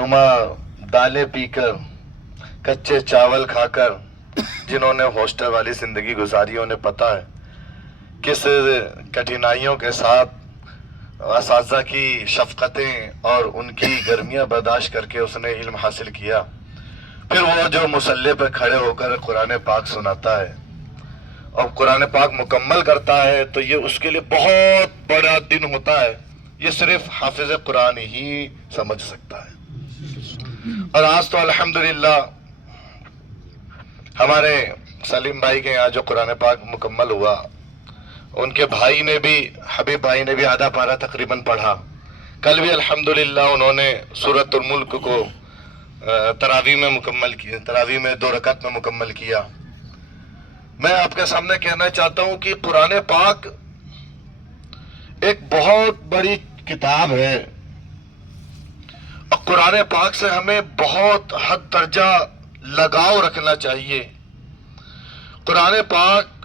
नुमा दालें पीकर, कच्चे चावल खाकर जिन्होंने हॉस्टल वाली जिंदगी गुजारी उन्हें पता है किस कठिनाइयों के साथ असातिज़ा की शफ़क़तें और उनकी गर्मियाँ बर्दाश्त करके उसने इल्म हासिल किया। फिर वो जो मुसल्ले पर खड़े होकर कुरान पाक सुनाता है और कुरान पाक मुकम्मल करता है, तो ये उसके लिए बहुत बड़ा दिन होता है। ये सिर्फ हाफिज़ कुरान ही समझ सकता है। और आज तो अल्हम्दुलिल्लाह हमारे सलीम भाई के यहाँ जो कुरान पाक मुकम्मल हुआ, उनके भाई ने भी, हबीब भाई ने भी आधा पारा तकरीबन पढ़ा। कल भी अल्हम्दुलिल्लाह उन्होंने सूरतुल मुल्क को तरावी में मुकम्मल किया, तरावी में 2 रकात में मुकम्मल किया। मैं आपके सामने कहना चाहता हूँ कि कुरान पाक एक बहुत बड़ी किताब है और कुरान पाक से हमें बहुत हद दर्जा लगाव रखना चाहिए। कुरान पाक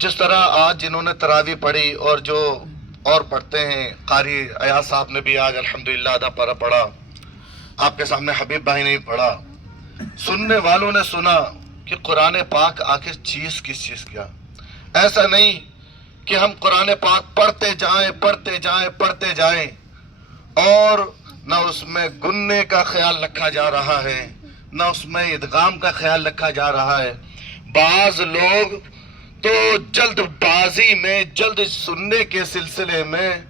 जिस तरह आज जिन्होंने तरावी पढ़ी और जो और पढ़ते हैं, कारी अयाज साहब ने भी आज अल्हम्दुलिल्लाह आधा पारा पढ़ा, आपके सामने हबीब भाई ने भी पढ़ा, सुनने वालों ने सुना कि कुरान पाक आखिर चीज़ किस चीज़ का। ऐसा नहीं कि हम कुरान पाक पढ़ते जाएं और न उसमें गुन्ने का ख्याल रखा जा रहा है, न उसमें इदगाम का ख्याल रखा जा रहा है। बाज लोग तो जल्दबाजी में, जल्द सुनने के सिलसिले में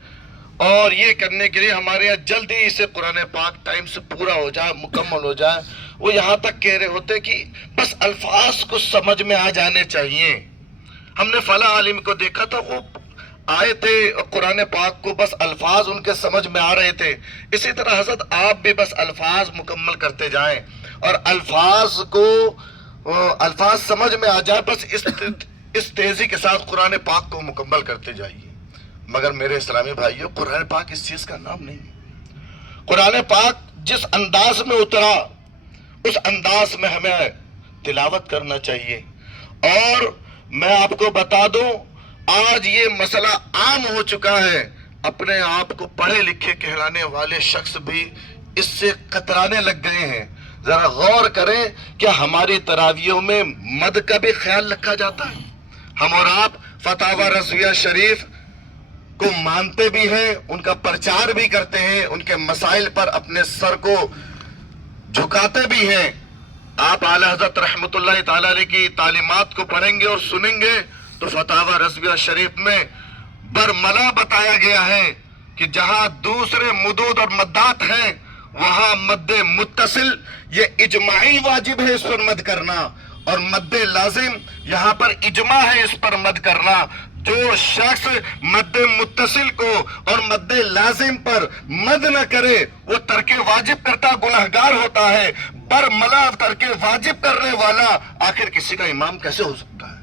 और ये करने के लिए हमारे यहाँ जल्दी से कुरान पाक टाइम से पूरा हो जाए, मुकम्मल हो जाए, वो यहाँ तक कह रहे होते कि बस अल्फाज को समझ में आ जाने चाहिए। हमने फला आलिम को देखा था, वो आए थे और कुरान पाक को बस अल्फाज उनके समझ में आ रहे थे। इसी तरह हज़रत आप भी बस अल्फाज मुकम्मल करते जाएं और अल्फाज समझ में आ जाए, बस इस तेजी के साथ कुरान पाक को मुकम्मल करते जाइए। मगर मेरे इस्लामी भाइयों, कुरान पाक इस चीज का नाम नहीं है। कुरान पाक जिस अंदाज में उतरा उस अंदाज में हमें तिलावत करना चाहिए। और मैं आपको बता दूं, आज ये मसला आम हो चुका है, अपने आप को पढ़े लिखे कहलाने वाले शख्स भी इससे कतराने लग गए हैं। जरा गौर करें, क्या हमारी तरावियों में मद का भी ख्याल रखा जाता है? हम और आप फतावा रज़विया शरीफ को मानते भी हैं, उनका प्रचार भी करते हैं, उनके मसाइल पर अपने सर को झुकाते भी हैं। आप आला हज़रत रहमतुल्लाह ताला अलैह की तालीमात को पढ़ेंगे और सुनेंगे तो फतावा रज़विया शरीफ में बरमला बताया गया है कि जहां दूसरे मुदूद और मद्दात हैं वहां मद्दे मुत्तसिल ये इजमाई वाजिब है इस पर मद करना, और मद्दे लाजिम यहाँ पर इजमा है इस पर मद करना। जो शख्स मद्दे मुत्तसिल को और मद्दे लाजिम पर मद न करे वो तर्के वाजिब करता गुनहगार होता है। बरमला तर्के वाजिब करने वाला आखिर किसी का इमाम कैसे हो सकता है?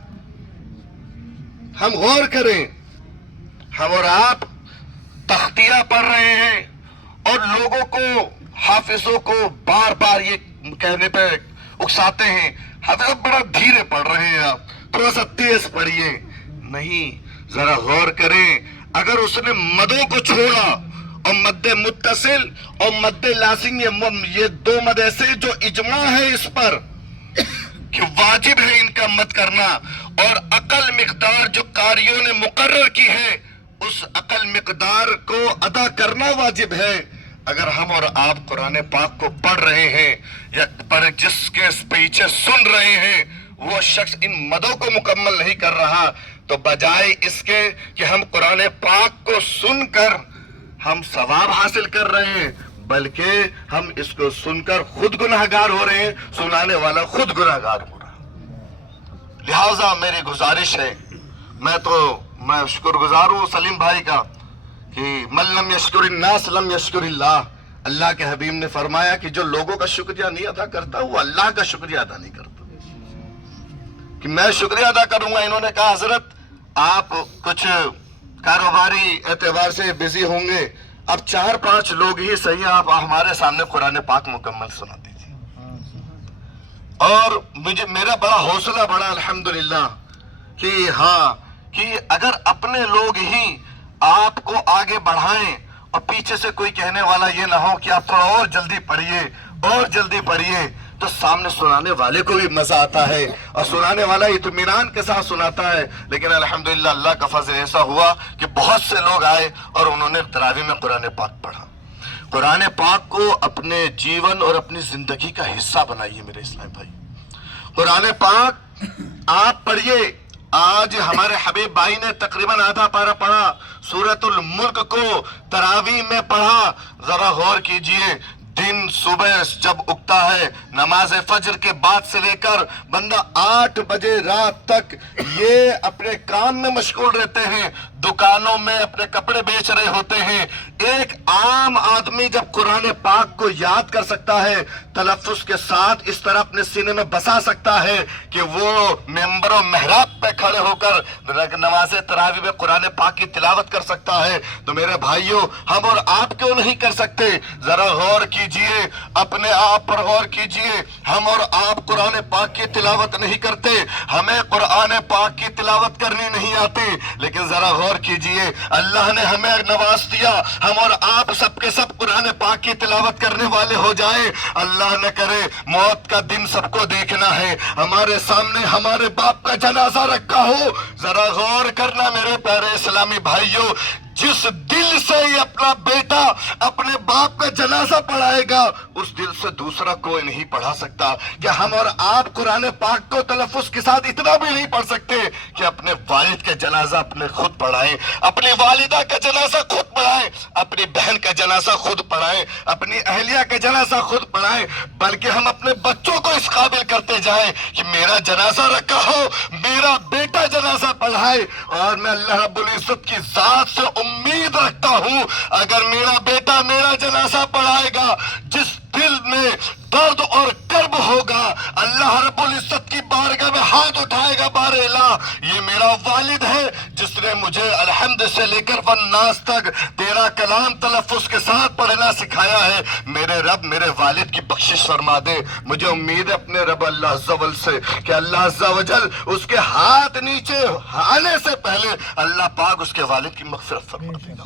हम गौर करें, हम और आप तख्तियां पढ़ रहे हैं और लोगों को, हाफिजों को बार बार ये कहने पे उकसाते हैं, हाफिज बड़ा धीरे पढ़ रहे हैं, आप थोड़ा सा तेज पढ़िए। नहीं, जरा गौर करें, अगर उसने मदों को छोड़ा और मद्दे मुत्तसिल और मद्दे लासिम, ये 2 मद ऐसे जो इजमा है इस पर कि वाजिब है इनका मद करना, और अकल मिकदार जो कारियों ने मुकर्रर की है उस अकल मिकदार को अदा करना वाजिब है। अगर हम और आप कुरान पाक को पढ़ रहे हैं या पर जिसके पीछे सुन रहे हैं वो शख्स इन मदों को मुकम्मल नहीं कर रहा, तो बजाय इसके कि हम कुरान पाक को सुनकर हम सवाब हासिल कर रहे हैं, बल्कि हम इसको सुनकर खुद गुनाहगार हो रहे हैं, सुनाने वाला खुद गुनाहगार हो रहा है। लिहाजा मेरी गुजारिश है, मैं शुक्रगुजार हूँ सलीम भाई का कि मन लम यश्कुरिन्नास लम यश्कुरिल्लाह। अल्लाह के हबीब ने फरमाया कि जो लोगों का शुक्रिया नहीं अदा करता वो अल्लाह का शुक्रिया अदा नहीं करता। कि मैं शुक्रिया अदा करूंगा। इन्होंने कहा हजरत आप कुछ कारोबारी एतबार से बिजी होंगे, अब 4-5 लोग ही सही, आप हमारे सामने कुरान पाक मुकम्मल सुना दीजिए। और मेरा बड़ा हौसला बढ़ा अल्हम्दुलिल्लाह कि हाँ, कि अगर अपने लोग ही आपको आगे बढ़ाएं اور پیچھے سے کوئی کہنے والا یہ نہ ہو کہ آپ تھوڑا اور جلدی پڑھیے اور جلدی پڑھیے، تو سامنے سنانے والے کو بھی مزہ آتا ہے اور سنانے والا اطمینان کے ساتھ سناتا ہے۔ لیکن الحمدللہ اللہ کا فضل ایسا ہوا کہ بہت سے لوگ آئے اور انہوں نے تراویح میں قرآن پاک پڑھا۔ قرآن پاک کو اپنے جیون اور اپنی زندگی کا حصہ بنائیے میرے اسلام بھائی۔ قرآن پاک آپ پڑھیے۔ آج ہمارے حبیب بھائی نے تقریباً آدھا پارہ پڑھا، سورۃ الملک کو تراویح میں پڑھا۔ ذرا غور کیجئے، دن صبح جب اگتا ہے نماز فجر کے بعد سے لے کر بندہ 8 بجے رات تک یہ اپنے کام میں مشغول رہتے ہیں، دکانوں میں اپنے کپڑے بیچ رہے ہوتے ہیں۔ ایک عام آدمی جب قرآن پاک کو یاد کر سکتا ہے، تلفظ کے ساتھ اس طرح اپنے سینے میں بسا سکتا ہے کہ وہ ممبر و محراب پہ کھڑے ہو کر نماز تراویح میں قرآن پاک کی تلاوت کر سکتا ہے، تو میرے بھائیوں ہم اور آپ کیوں نہیں کر سکتے؟ ذرا غور کیجئے، اپنے آپ پر غور کیجئے۔ ہم اور آپ قرآن پاک کی تلاوت نہیں کرتے، ہمیں قرآن پاک کی تلاوت کرنی نہیں آتی، لیکن ذرا غور کیجئے، اللہ نے ہمیں نواز دیا، ہم اور آپ سب کے سب قرآن پاک کی تلاوت کرنے والے ہو جائیں۔ اللہ نہ کرے موت کا دن سب کو دیکھنا ہے، ہمارے سامنے ہمارے باپ کا جنازہ رکھا ہو۔ ذرا غور کرنا میرے پیارے اسلامی بھائیوں، جس دل سے یہ اپنا بیٹا اپنے باپ کا جنازہ پڑھائے گا، اس دل سے دوسرا کوئی نہیں پڑھا سکتا۔ کہ ہم اور آپ قرآن پاک کو تلفظ کے ساتھ اتنا بھی نہیں پڑھ سکتے کہ اپنے والد کا جنازہ اپنے خود پڑھائیں، اپنی والدہ کا جنازہ خود پڑھائیں، اپنی بہن کا جنازہ خود پڑھائیں، اپنی اہلیہ کا جنازہ خود پڑھائیں، بلکہ ہم اپنے بچوں کو اس قابل کرتے جائیں کہ میرا جنازہ رکھا ہو، میرا بیٹا جنازہ پڑھائے۔ اور میں اللہ رب العزت کی ذات سے امید رکھتا ہوں، اگر میرا بیٹا میرا جنازہ پڑھائے گا، جس دل میں درد اور کرب ہوگا، اللہ رب العزت کی بارگاہ میں ہاتھ اٹھائے گا، بار الہ یہ میرا والد ہے جس نے مجھے الحمد سے لے کر والناس تک تیرا کلام تلفظ کے ساتھ پڑھنا سکھایا ہے، میرے رب میرے والد کی بخشش فرما دے۔ مجھے امید ہے اپنے رب اللہ عز و جل سے کہ اللہ عز و جل اس کے ہاتھ نیچے آنے سے پہلے اللہ پاک اس کے والد کی مغفرت فرما دے گا۔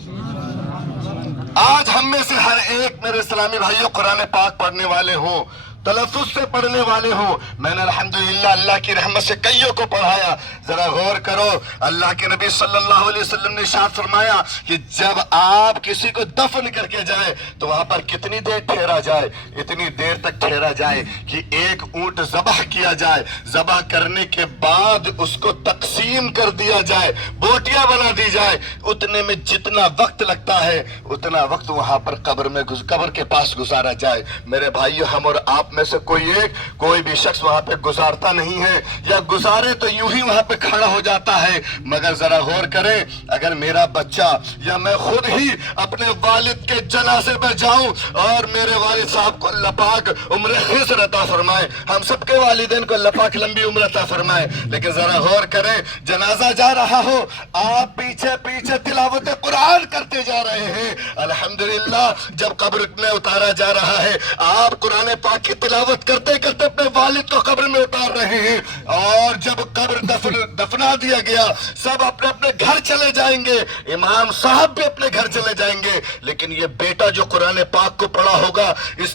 آج ہم میں سے ہر ایک میرے اسلامی بھائیوں قرآن پاک پڑھنے والے ہوں، تلفظ سے پڑھنے والے ہوں۔ میں نے الحمدللہ اللہ کی رحمت سے کئیوں کو پڑھایا۔ ذرا غور کرو، اللہ کے نبی صلی اللہ علیہ وسلم نے ارشاد فرمایا کہ جب آپ کسی کو دفن کر کے جائے تو وہاں پر کتنی دیر ٹھہرا جائے؟ اتنی دیر تک ٹھہرا جائے کہ ایک اونٹ ذبح کیا جائے، ذبح کرنے کے بعد اس کو تقسیم کر دیا جائے، بوٹیاں بنا دی جائے، اتنے میں جتنا وقت لگتا ہے اتنا وقت وہاں پر قبر کے پاس گزارا جائے۔ میرے بھائیو، ہم اور آپ میں سے کوئی بھی شخص وہاں پہ گزارتا نہیں ہے، یا گزارے تو یوں ہی وہاں پہ کھڑا ہو جاتا ہے۔ مگر ذرا غور کریں، اگر میرا بچہ یا میں خود ہی اپنے والد کے جنازے میں جاؤں اور میرے والد صاحب کو اللہ پاک عمر خضر عطا فرمائے، ہم سب کے والدین کو اللہ پاک لمبی عمر عطا فرمائے، لیکن ذرا غور کریں، جنازہ جا رہا ہو، آپ پیچھے پیچھے تلاوت قرآن کرتے جا رہے ہیں، الحمدللہ جب قبر میں اتارا جا رہا ہے آپ قرآن پاک کی تلاوت کرتے کرتے اپنے والد کو قبر میں اتار رہے ہیں، اور جب قبر دفنا دیا گیا سب اپنے اپنے گھر چلے جائیں گے، امام صاحب بھی اپنے گھر چلے جائیں گے، لیکن یہ بیٹا جو قرآن پاک کو پڑھا ہوگا، اس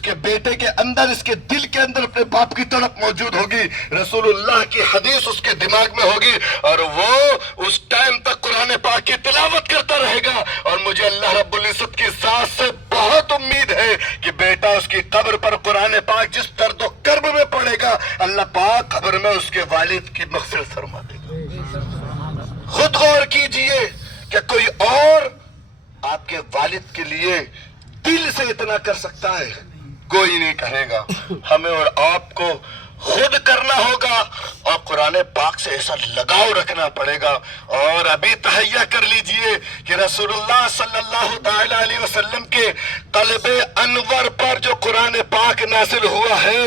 کے بیٹے کے اندر، اس کے دل کے اندر اپنے باپ کی تڑپ موجود ہوگی، رسول اللہ کی حدیث اس کے دماغ میں ہوگی، اور وہ اس ٹائم تک قرآن پاک کی تلاوت کرتا رہے گا۔ اور مجھے اللہ رب العزت کی ذات سے بہت امید ہے کہ بیٹا اس کی قبر پر قرآن پاک جس درد و کرب میں پڑے گا، اللہ پاک قبر میں اس کے والد کی مغفرت فرما دے گا۔ خود غور کیجئے کہ کوئی اور آپ کے والد کے لیے دل سے اتنا کر سکتا ہے؟ کوئی نہیں کرے گا۔ ہمیں اور آپ کو خود کرنا ہوگا اور قرآن پاک سے ایسا لگاؤ رکھنا پڑے گا۔ اور ابھی تہیہ کر لیجئے کہ رسول اللہ صلی اللہ تعالی علیہ وسلم کے قلب انور پر جو قرآن پاک نازل ہوا ہے،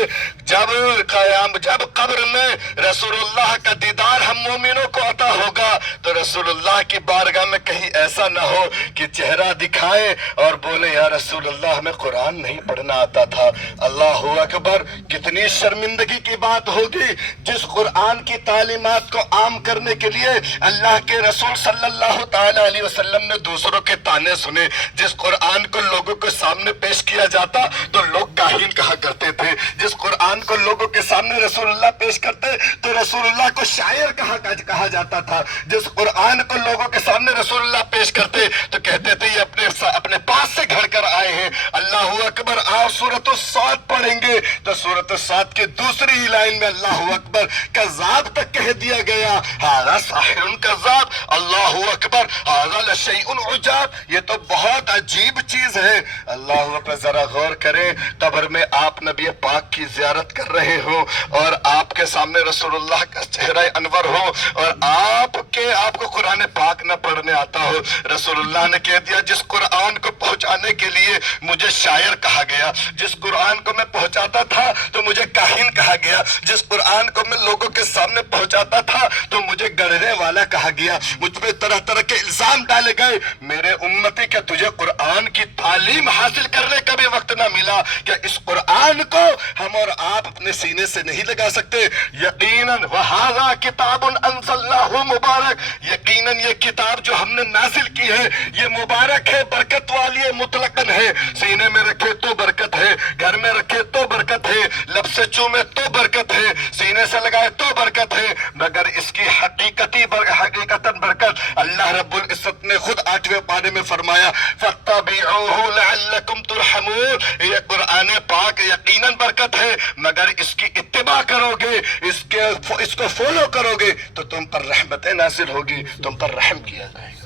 जब कब्र में रसूलुल्लाह का दीदार हम मोमिनों को अता होगा तो रसूलुल्लाह की बारगाह में कहीं ऐसा ना हो कि चेहरा दिखाए और बोले या रसूलुल्लाह हमें कुरान नहीं पढ़ना आता था। अल्लाह अकबर, कितनी शर्मिंदगी की बात होगी। जिस कुरान की तालीमात को आम करने के लिए अल्लाह के रसूल सल्लल्लाहु ताला अलैहि वसल्लम ने दूसरों के ताने सुने, जिस कुरान को लोगों के सामने पेश किया जाता तो लोग काहिन कहा करते थे, जिस कुरान को लोगों के सामने रसूलुल्लाह पेश करते तो रसूलुल्लाह को शायर कहा जाता था, जिस कुरान को लोगों के सामने रसूलुल्लाह पेश करते तो कहते थे ये अपने पास से घर कर आए हैं। अल्लाह अकबर, आप सूरत साद पढ़ेंगे तो सूरत साद के दूसरी ही लाइन में अल्लाह अकबर कज़्ज़ाब तक कह दिया गया, हाज़ा साहिरुन कज़्ज़ाब, अल्लाह अकबर, हाज़ा लशैउन उजाब, ये तो बहुत अजीब चीज है। अल्लाह अकबर, जरा गौर करें, कब्र में आप नबी पाक की जियारत कर रहे हो और आपके सामने रसूलुल्लाह का चेहरा अनवर हो और आपको कुरान पाक न पढ़ने आता हो। रसूलुल्लाह ने कह दिया जिस कुरान को पहुंचाने के लिए मुझे शायर कहा गया, जिस कुरान को मैं पहुंचाता था तो मुझे काहिन कहा गया, जिस कुरान को मैं लोगों के सामने पहुंचाता था तो मुझे गढ़ने वाला कहा गया, मुझ पे तरह तरह के इल्जाम डाले गए। मेरे उम्मती, क्या तुझे कुरान की तालीम हासिल करने का भी वक्त ना मिला? क्या इस कुरान को हम और आप अपने सीने से नहीं लगा सकते? यकीनन वहाज़ा किताबुन अंज़लनाहु मुबारक, यकीनन ये किताब जो हमने नाजिल की है ये मुबारक है, बरकत वाली है, मुतलकन है। सीने में रखे तो बरकत है, घर में रखे तो बरकत है, लब से चूमे तो बरकत है, सीने से लगाए तो बरकत है, मगर इसकी हकीकतन बरकत अल्लाह रब्बुल इज्जत ने खुद 8वें पारे में फरमाया, फत्तबिऊहु लअल्लकुम तुरहमून, ये कुरान पाक यकीनन बरकत है, मगर इसकी इत्तिबा करोगे, इसको फॉलो करोगे तो तुम पर रहमतें नाज़िल होगी, तुम पर रहम किया जाएगा।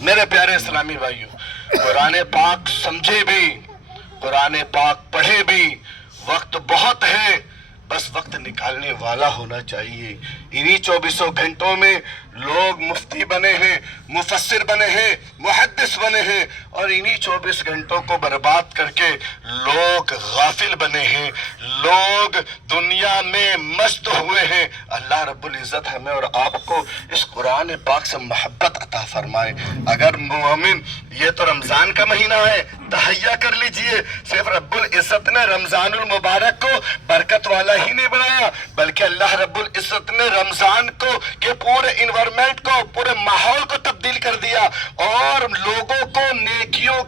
मेरे प्यारे इस्लामी भाइयों, कुरान पाक समझे भी, कुरान पाक पढ़े भी, वक्त बहुत है, बस वक्त निकालने वाला होना चाहिए। इन्हीं 24 घंटों में लोग मुफ्ती बने हैं, मुफस्सिर बने हैं, मुहद्दिस बने हैं और इन्हीं 24 घंटों को बर्बाद करके लोग गाफिल बने हैं, लोग दुनिया में मस्त हुए हैं। अल्लाह रब्बुल इज़्ज़त हमें और आपको इस कुरान पाक से मोहब्बत अता फरमाए। अगर मोमिन, ये तो रमजान का महीना है, तहैया कर लीजिए। सिर्फ रब्बुल इज़्ज़त ने रमजानुल मुबारक को बरकत वाला ही नहीं बनाया, बल्कि अल्लाह रब्बुल इज़्ज़त ने रमजान को के पूरे इन्वायरमेंट को, पूरे माहौल को तब्दील कर दिया और लोगों को नेकियां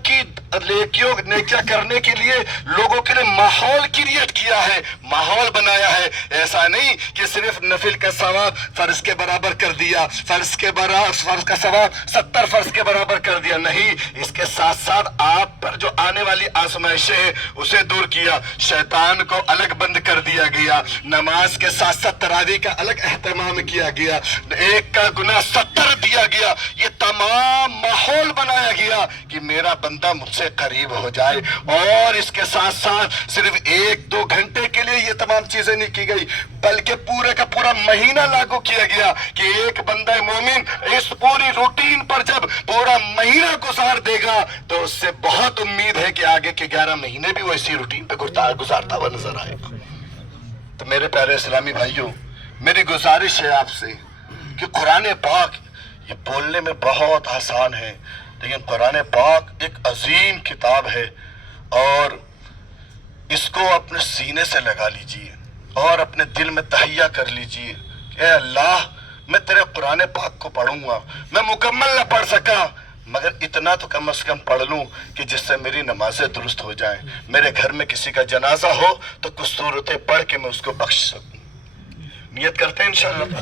करने के लिए लोगों के लिए माहौल क्रिएट किया है, माहौल बनाया है। ऐसा नहीं कि सिर्फ नफिल का सवाब फर्ज के बराबर कर दिया, फर्ज का सवाब 70 फर्ज के बराबर कर दिया, नहीं, इसके साथ साथ आप पर जो आने वाली आजमाइशें हैं उसे दूर किया, शैतान को अलग बंद कर दिया गया, नमाज के साथ साथ तरावी का अलग एहतमाम किया गया, एक का गुनाह 70 दिया गया। ये तमाम माहौल बनाया गया कि मेरा बंदा मुझसे करीब हो जाए। और इसके साथ साथ सिर्फ 1-2 घंटे के लिए ये तमाम चीजें नहीं की गई, बल्कि पूरे का पूरा महीना लागू किया गया कि एक बंदा मोमिन इस पूरी रूटीन पर जब पूरा महीना गुजार देगा तो उससे बहुत उम्मीद है कि आगे के 11 महीने भी वो इसी रूटीन पे गुजारता हुआ नजर आएगा। तो मेरे प्यारे इस्लामी भाइयों, मेरी गुजारिश है आपसे कि कुरान पाक ये बोलने में बहुत आसान है, लेकिन कुरान पाक एक अजीम किताब है और इसको अपने सीने से लगा लीजिए और अपने दिल में तहैया कर लीजिए कि अल्लाह, मैं तेरे कुरान पाक को पढ़ूंगा। मैं मुकम्मल न पढ़ सका, मगर इतना तो कम से कम पढ़ लूं कि जिससे मेरी नमाजें दुरुस्त हो जाएं, मेरे घर में किसी का जनाजा हो तो कुछ सूरतें पढ़ के मैं उसको बख्श सकूं। नियत करते हैं इंशाअल्लाह।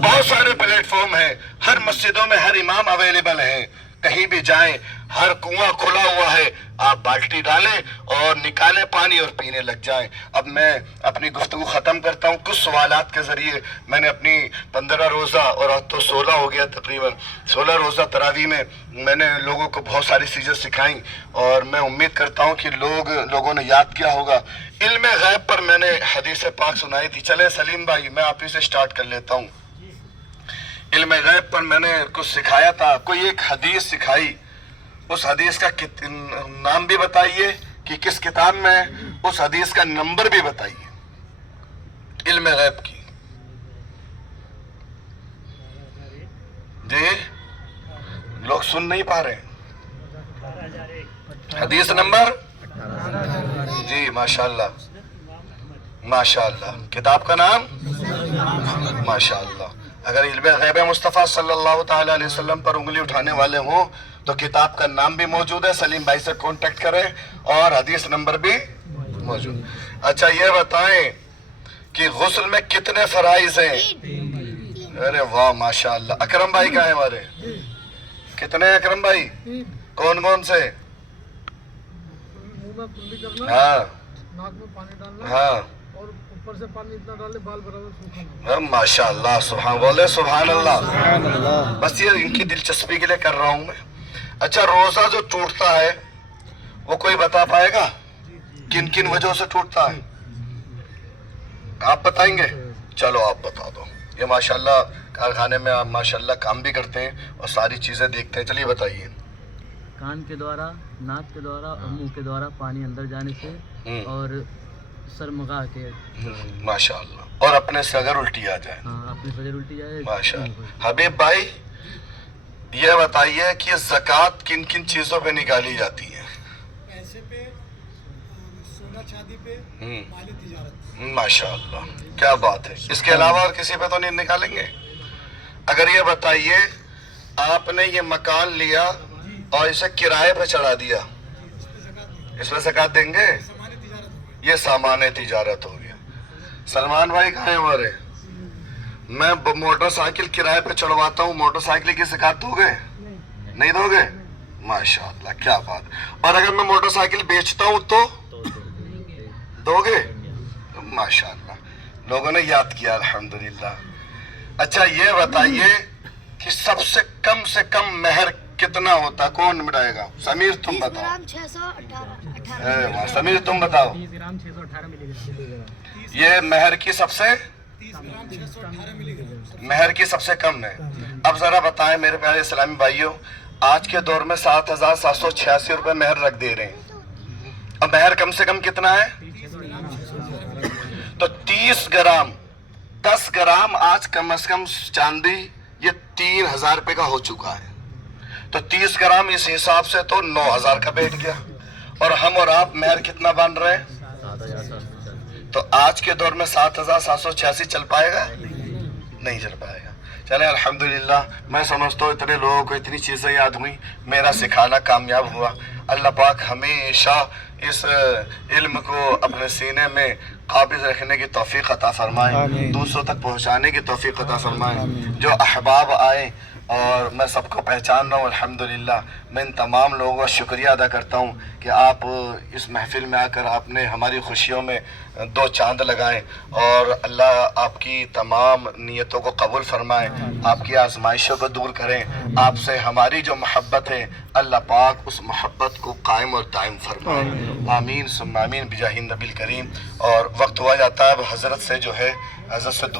बहुत सारे प्लेटफॉर्म हैं, हर मस्जिदों में हर इमाम अवेलेबल है, कहीं भी जाएं हर कुआं खुला हुआ है, आप बाल्टी डालें और निकालें पानी और पीने लग जाएं। अब मैं अपनी गुफ्तगू ख़त्म करता हूँ कुछ सवालात के ज़रिए। मैंने अपनी 15 रोज़ा और अब तो 16 हो गया, तकरीबन 16 रोज़ा तरावी में मैंने लोगों को बहुत सारी चीज़ें सिखाई और मैं उम्मीद करता हूँ कि लोगों ने याद किया होगा। इल्म गैब पर मैंने हदीस पाक सुनाई थी। चले सलीम भाई, मैं आप ही से स्टार्ट कर लेता हूँ। इल्म गैब पर मैंने कुछ सिखाया था, कोई एक हदीस सिखाई, उस हदीस का नाम भी बताइए कि किस किताब में اس حدیث کا نمبر بھی بتائیے علم غیب کی. جی لوگ سن نہیں پا رہے. حدیث نمبر جی ماشاءاللہ ماشاءاللہ. کتاب کا نام ماشاءاللہ. اگر علم غیب مصطفیٰ صلی اللہ تعالی علیہ وسلم پر انگلی اٹھانے والے ہوں تو کتاب کا نام بھی موجود ہے, سلیم بھائی سے کانٹیکٹ کریں, اور حدیث نمبر بھی موجود. اچھا یہ بتائیں کہ غسل میں کتنے فرائض ہیں؟ ارے واہ ماشاءاللہ. اکرم بھائی کہاں ہیں ہمارے؟ کتنے ہیں اکرم بھائی؟ کون کون سے؟ منہ میں کلی کرنا, ہاں ناک میں پانی ڈالنا, ہاں اور اوپر سے پانی اتنا ڈالے بال برابر سوکھنا. ماشاءاللہ. سبحان بولے سبحان اللہ. بس یہ ان کی دلچسپی کے لیے کر رہا ہوں میں. اچھا روزہ جو ٹوٹتا ہے وہ کوئی بتا پائے گا کن کن وجہوں سے ٹوٹتا ہے؟ آپ بتائیں گے؟ چلو آپ بتا دو. یہ ماشاءاللہ کارخانے میں آپ ماشاءاللہ کام بھی کرتے ہیں اور ساری چیزیں دیکھتے ہیں. چلیے بتائیے. کان کے دوارا, ناک کے دوارا اور منہ کے دوارا پانی اندر جانے سے, اور سرمگا کے. ماشاءاللہ. اور اپنے سے اگر الٹی آ جائے. ہاں اپنی فجر الٹی جائے. ماشاءاللہ. حبیب بھائی یہ بتائیے کہ زکوٰۃ کن کن چیزوں پہ نکالی جاتی ہے؟ پیسے پہ, سونا چاندی پہ, مالی تجارت. ماشاءاللہ کیا بات ہے. اس کے علاوہ اور کسی پہ تو نہیں نکالیں گے؟ اگر یہ بتائیے آپ نے یہ مکان لیا اور اسے کرائے پہ چڑھا دیا, اس پہ زکوٰۃ دیں گے؟ یہ سامان تجارت ہو گیا. سلمان بھائی کہاں ہیں ہمارے؟ میں موٹر سائیکل کرائے پہ چڑھواتا ہوں, موٹر سائیکل کی زکوٰۃ دو گے؟ نہیں دو گے؟ ماشاءاللہ کیا بات. اور اگر میں موٹر سائیکل بیچتا ہوں تو دو گے؟ ماشاءاللہ لوگوں نے یاد کیا الحمدللہ. اچھا یہ بتائیے کہ سب سے کم مہر کتنا ہوتا؟ کون بتائے گا؟ سمیر تم بتاؤ. 618. سمیر تم بتاؤ. 30 گرام 618 ملی گرام. یہ مہر کی سب سے 30 گرام 618 ملی گرام. مہر کی سب سے کم ہے. اب ذرا بتائیں میرے پیارے اسلامی بھائیوں, آج کے دور میں 7,786 روپے مہر رکھ دے رہے ہیں. اب مہر کم سے کم کتنا ہے؟ تو 30 گرام 10 گرام آج کم از کم چاندی یہ 3,000 روپے کا ہو چکا ہے. تو 30 گرام اس حساب سے تو 9,000 کا بیٹھ گیا. اور ہم اور آپ مہر کتنا بن رہے ہیں؟ تو آج کے دور میں 7,786 چل پائے گا؟ نہیں چل پائے گا. چلیں الحمدللہ. میں سمجھتا ہوں اتنے لوگوں کو اتنی چیزیں یاد ہوئیں, میرا سکھانا کامیاب ہوا. اللہ پاک ہمیشہ اس علم کو اپنے سینے میں قابض رکھنے کی توفیق عطا فرمائے, دوسروں تک پہنچانے کی توفیق عطا فرمائے. جو احباب آئے اور میں سب کو پہچان رہا ہوں الحمدللہ, میں ان تمام لوگوں کا شکریہ ادا کرتا ہوں کہ آپ اس محفل میں آ کر آپ نے ہماری خوشیوں میں 2 چاند لگائیں, اور اللہ آپ کی تمام نیتوں کو قبول فرمائے, آپ کی آزمائشوں کو دور کریں. آپ سے ہماری جو محبت ہے اللہ پاک اس محبت کو قائم اور دائم فرمائے. آمین ثم آمین بجاہ النبی الکریم. اور وقت ہوا جاتا ہے, اب حضرت سے جو ہے حضرت سے